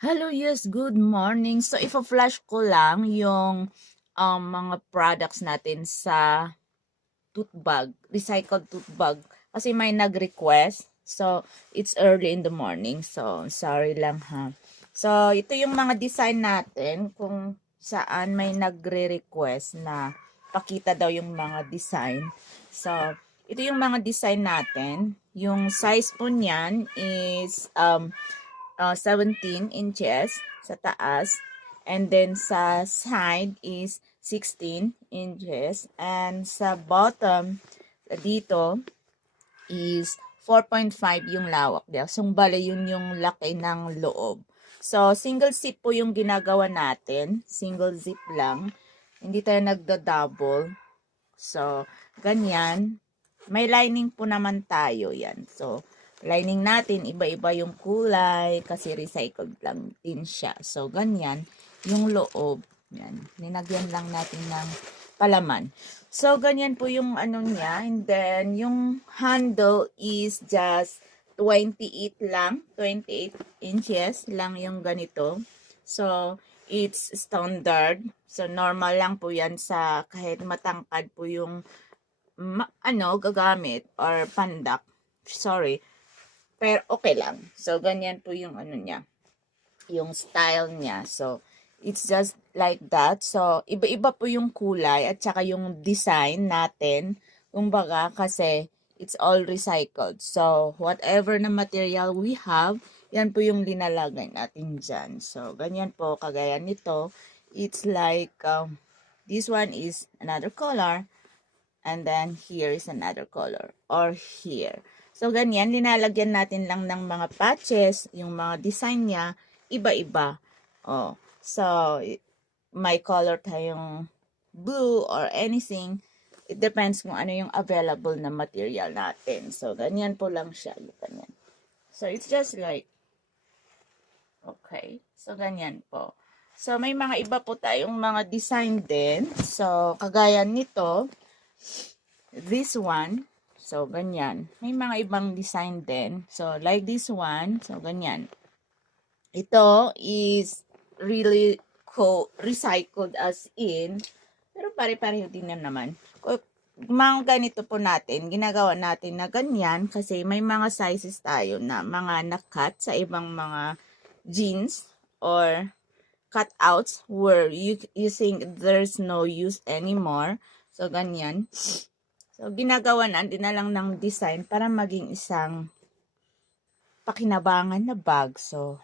Hello, yes, good morning. So, ifa-flash ko lang yung mga products natin sa tote bag, recycled tote bag. Kasi may nag-request. So, it's early in the morning. So, sorry lang ha. So, ito yung mga design natin kung saan may nagre-request na pakita daw yung mga design. So, ito yung mga design natin. Yung size po niyan is 17 inches sa taas. And then sa side is 16 inches. And sa bottom, dito is 4.5 yung lawak niya. So, bale yun yung laki ng loob. So, single zip po yung ginagawa natin. Single zip lang. Hindi tayo nagda-double. So, ganyan. May lining po naman tayo yan. So, lining natin, iba-iba yung kulay kasi recycled lang din siya. So, ganyan. Yung loob, yan. Ninagyan lang natin ng palaman. So, ganyan po yung ano niya. And then, yung handle is just 28 lang. 28 inches lang yung ganito. So, it's standard. So, normal lang po yan sa kahit matangkad po yung gagamit or pandak. Sorry. Pero okay lang. So, ganyan po yung ano niya. Yung style niya. So, it's just like that. So, iba-iba po yung kulay at saka yung design natin. Kumbaga, kasi it's all recycled. So, whatever na material we have, yan po yung linalagay natin dyan. So, ganyan po, kagaya nito. It's like, this one is another color. And then, here is another color. Or here. So, ganyan, linalagyan natin lang ng mga patches, yung mga design niya, iba-iba. Oh, so, may color tayong blue or anything. It depends kung ano yung available na material natin. So, ganyan po lang siya. Ganyan. So, it's just like, okay. So, ganyan po. So, may mga iba po tayong mga design din. So, kagaya nito, this one, so, ganyan. May mga ibang design din. So, like this one, so, ganyan. Ito is really recycled as in, pero pare-pareho din na naman. Mga ganito po natin, ginagawa natin na ganyan kasi may mga sizes tayo na mga nakat sa ibang mga jeans or cutouts where you think there's no use anymore. So, ganyan. So, ginagawa natin na lang ng design para maging isang pakinabangan na bag. So,